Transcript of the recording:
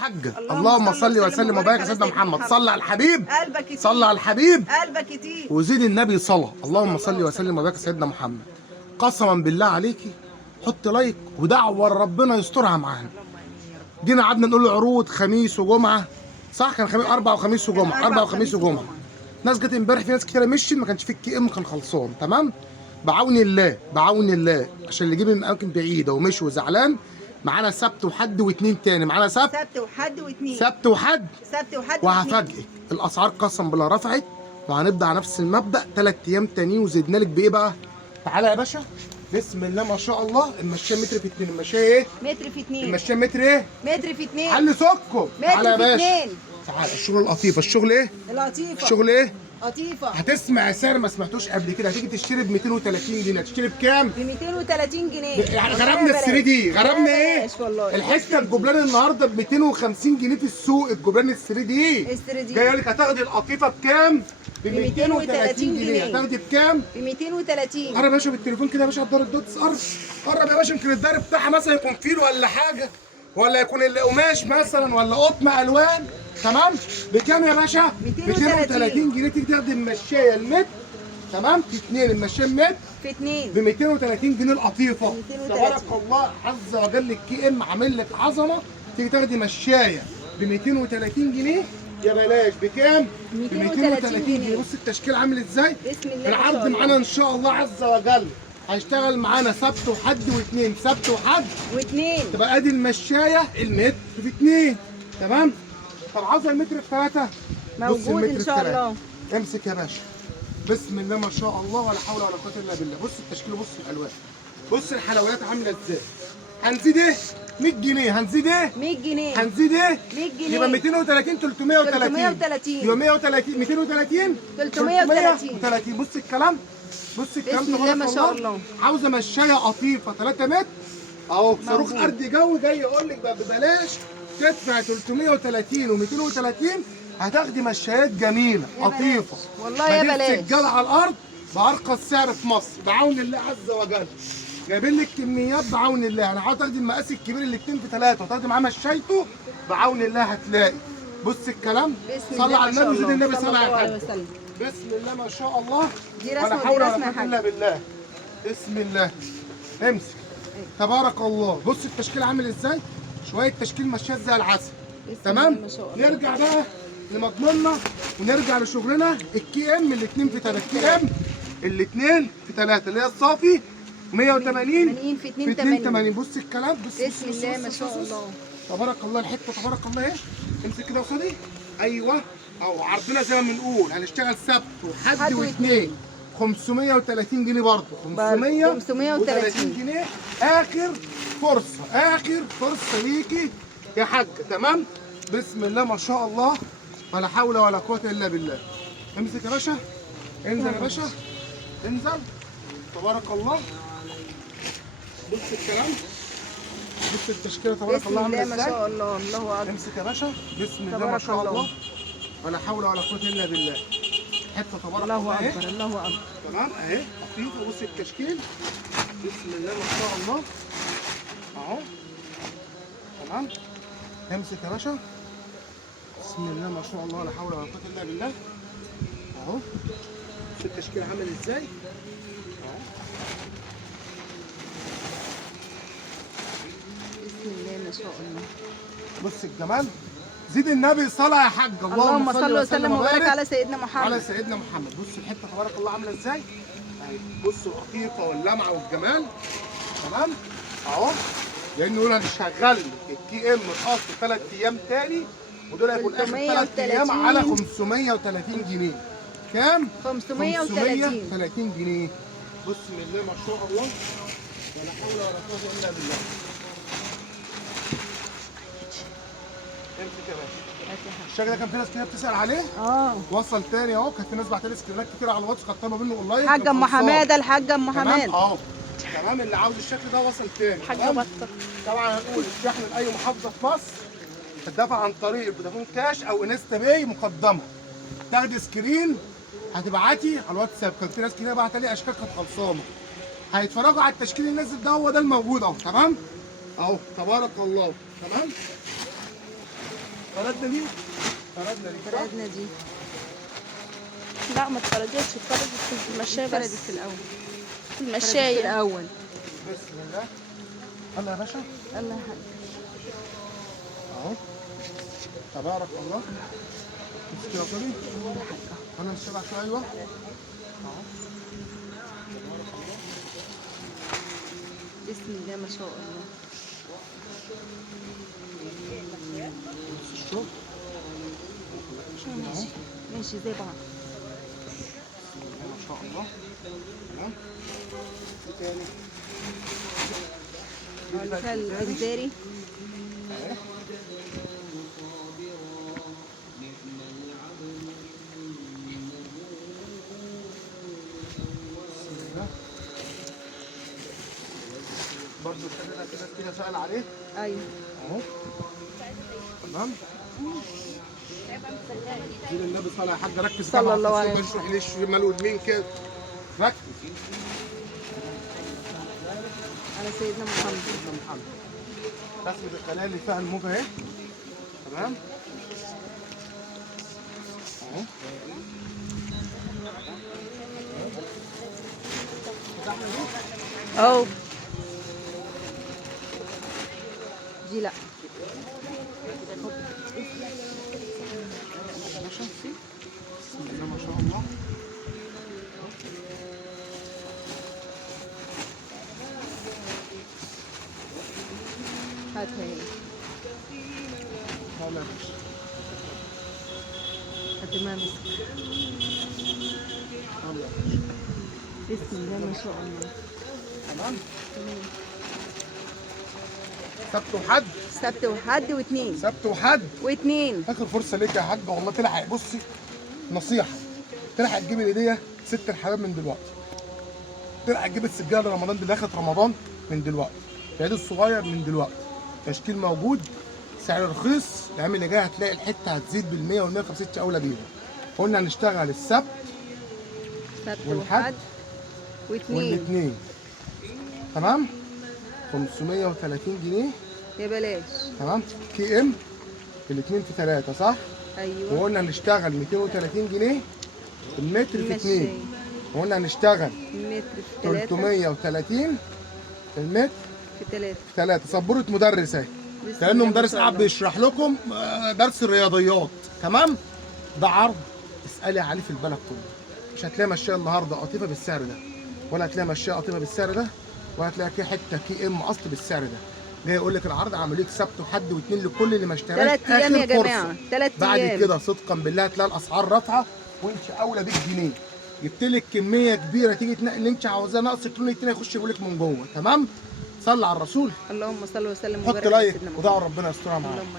حاجة اللهم صل وسلم وبارك على سيدنا محمد. صلى على الحبيب، قلبك يطيب، صلى على الحبيب، قلبك يطيب، وزيد النبي صلاة. اللهم صل وسلم وبارك على سيدنا محمد. قسما بالله عليكي حط لايك ودعوة ربنا يسترها معانا. جينا قعدنا نقول عروض خميس وجمعة، صح؟ كان خميس، أربع وخميس وجمعة، أربع وخميس وجمعة. ناس جت امبارح، في ناس كتيرة مشيت ما كانش في الكي ام، كان خلصان تمام. بعون الله بعون الله، عشان اللي جه من اماكن بعيده ومشي وزعلان، معانا سبت وحد واثنين تاني. معانا سبت وحد واثنين، سبت وحد سبت وحد وهفاجئك الاسعار قسم بالله رفعت، وهنبدا على نفس المبدا 3 ايام تانيين، وزدنا لك بايه بقى؟ تعالى يا باشا، بسم الله ما شاء الله. المشايه متر في 2. المشايه ايه؟ متر في 2. المشايه متر ايه؟ متر في 2. علي سكر. تعالى يا متر في باشا 2. تعالى. الشغل القطيفه، الشغل ايه؟ القطيفه، الشغل ايه؟ قطيفه. هتسمع سعر ما سمعتوش قبل كده. هتيجي تشتري ب 230 جنيه، هتشتري بكام؟ ب 230 جنيه. يعني غرامنا ال 3 دي، غرامنا ايه؟ والله الحته الجبلان النهارده ب 250 جنيه في السوق. الجبلان ال 3 دي، ال 3 دي جايه لك هتاخدي القطيفه بكام؟ ب 230 جنيه. هتاخدي بكام؟ ب 230. قرب يا باشا بالتليفون كده يا باشا، الدار الدوتس. قرب قرب يا باشا، يمكن الدار بتاعها مثلا يكون فيل ولا حاجه، ولا يكون القماش مثلا، ولا قطن الوان. تمام. بكام يا باشا؟ 230 جنيه. تيجي تاخدي المشايه المتر، تمام، في 2. المشايه المتر في 2 ب 230 جنيه القطيفه. 230. تبارك الله عز وجل. الكي ام عامل لك عظمه. تيجي تاخدي مشايه ب 230 جنيه يا بلاش. بكام؟ ب 230 جنيه. بص التشكيل عامل ازاي؟ بسم الله. العرض معانا ان شاء الله عز وجل هيشتغل معانا سبت وحد واثنين، سبت وحد واثنين. تبقى ادي المشايه المتر في 2. تمام. طب عاوز المتر في 3؟ موجود ان شاء الله. امسك يا باشا، بسم الله ما شاء الله ولا حول ولا قوه الا بالله. بص التشكيل، بص الالوان، بص الحلويات عامله ازاي. هنزيد ايه؟ 100 جنيه. هنزيد ايه؟ 100 جنيه. هنزيد ايه؟ 100 جنيه. يبقى 230 330 يبقى 130 230 330. بص الكلام، بص الكلام. بسم الله ما شاء الله. عاوزه مشايه قطيفه 3 متر اهو، صاروخ ارض جو، جاي يقول لك بقى ببلاش تدفع 330 و230 هتاخدي مشايات جميله قطيفه والله يا بلاش. سجاده على الارض بارخص سعر في مصر بعون الله عز وجل. جايبين لك كميات بعون الله. يعني عاوز تاخدي المقاس الكبير اللي 2 في 3 وتاخدي معاه مشايته بعون الله هتلاقي. بص الكلام. صلى على النبي وزيد النبي صلى الله عليه وسلم. بسم الله ما شاء الله ولا حول ولا قوه الا بالله. بسم الله. امسك. تبارك الله. بص التشكيل عامل ازاي؟ شويه تشكيل مشايات زي العسل. تمام. نرجع بقى لمضموننا ونرجع لشغلنا. الكي ام الاثنين في 3. كي ام الاثنين في 3 اللي هي الصافي 180 في 82. بص الكلام. بسم الله ما شاء الله. تبارك الله. الحته تبارك الله ايه. امسك كده قصادي. ايوه. او عرضنا زي ما بنقول هنشتغل سبت وحد واثنين 530 جنيه برضه. 530 جنيه. اخر فرصه، اخر فرصه ليكي يا حاجه. تمام. بسم الله ما شاء الله ولا حول ولا قوه الا بالله. امسك يا باشا، انزل يا باشا، انزل. تبارك الله. بص الكلام، بص التشكيله تبارك الله عامله ازاي. بسم الله ما شاء الله. الله اكبر. امسك يا باشا، بسم الله ما شاء الله ولا حول ولا قوه الا بالله. حته تبارك الله. الله اكبر. الله اكبر. تمام اهي لطيفه. بص التشكيل، بسم الله ما شاء الله اهو. تمام. امسك يا باشا، بسم الله ما شاء الله ولا حول ولا قوه الا بالله اهو. بص التشكيل عامل ازاي اهو. بسم الله ما شاء الله. بص الجمال. زيد النبي صلاه يا حاج. اللهم صل وسلم وبارك على سيدنا محمد. على سيدنا محمد. بص الحته تبارك الله عامله ازاي. بص القطيفه واللمعه والجمال. تمام اهو. لان دول هنشغل الكي ام خاص 3 ايام تاني، ودول هيكون اخر 3 ايام على 530 جنيه. كام؟ 530 جنيه. بسم الله ما شاء الله ولا حول ولا قوه الا بالله. امسك يا باشا. الشكل ده كان في ناس كتير بتسال عليه. وصل تاني اهو. كان في ناس بعت لي سكرينات كتير على الواتس خدتها منه اونلاين. حاج ام حماده. الحاج ام حماده. تمام. تمام. اللي عاوز الشكل ده وصل تاني. حاجه بطه. طبعا هنقول الشحن لاي محافظه في مصر هتدفع عن طريق فودافون كاش او انستا باي مقدمه. تاخدي سكرين هتبعتي على الواتساب. كان في ناس كتير بعت لي اشكال كانت خلصانه. هيتفرجوا على التشكيل اللي نازل ده، هو ده الموجود اهو. تمام اهو. تبارك الله. تمام. فردنا دي فردنا دي كده. فردنا دي لا ما اتفرجتش، اتفرجت في المشاية فردت بس. في الأول. في فردت في المشاية. الأول. بسم الله. يلا يا باشا. الله يحفظك. اهو تبارك الله. بس كده صبي. انا مش شبع شويه. ايوه اهو. بسم الله ما شاء الله. شوف ماشي ماشي زي بعض. ما شاء الله. تمام. ايه تاني؟ والفال الجزاري. اهي. برضه الشكل ده كده كده سأل عليه أيوه. اهو. تمام. دين النبي صلى الله عليه وسلم. ركز صلى الله عليه وسلم. اشرح لي شمال ويمين كده. ركز. على سيدنا محمد. سيدنا محمد. رسمة الخلايا اللي فيها الموجة اهي. تمام. اهو. أهو. دي لا. بسم الله ما شاء الله. هاتها هي. يلا يا باشا. قد ما مسك. يلا يا باشا. بسم الله ما شاء الله. تمام. سبت وحد. سبت وحد واثنين. سبت وحد. واثنين. اخر فرصه ليك يا حاج والله. تلحق بصي نصيحه، تلحق تجيب الهديه ست الحباب من دلوقتي. تلحق تجيب السجاده لرمضان دي لاخر رمضان من دلوقتي. العيد الصغير من دلوقتي. تشكيل موجود، سعر رخيص. الايام اللي جايه هتلاقي الحته هتزيد بال100 وال150 اولى بيها. قلنا هنشتغل السبت سبت والحد وحد واثنين. والاثنين. تمام. 530 جنيه. يا بلاش. تمام. كي ام الاثنين في 3 صح؟ ايوه. وقلنا هنشتغل 230 جنيه المتر في 2. ماشي. وقلنا هنشتغل متر في 3 330 المتر في 3. في 3. سبورة مدرس اهي. بسم كأنه الله ما مدرس شاء قاعد الله. بيشرح لكم درس الرياضيات. تمام. ده عرض اسألي عليه في البلد كله. مش هتلاقي مشاية النهارده قطيفة بالسعر ده، ولا هتلاقي مشاية قطيفة بالسعر ده، ولا هتلاقي كده حتة كي ام اصل بالسعر ده. جاي يقول لك العرض عامل لك سبت وحد واثنين لكل اللي ما اشتراش. 3 ايام يا آخر فرصة. جماعه. 3 بعد ايام. كده صدقا بالله هتلاقي الاسعار رافعه وانت اولى بيك جنيه. جبت لك كميه كبيره تيجي تنقي اللي انت عاوزاه، ناقصك لون التاني يخش يقول لك من جوه. تمام. صلي على الرسول. اللهم صل وسلم حط وبارك على لايك سيدنا محمد. ودعوا ربنا يسترها معاك. اللهم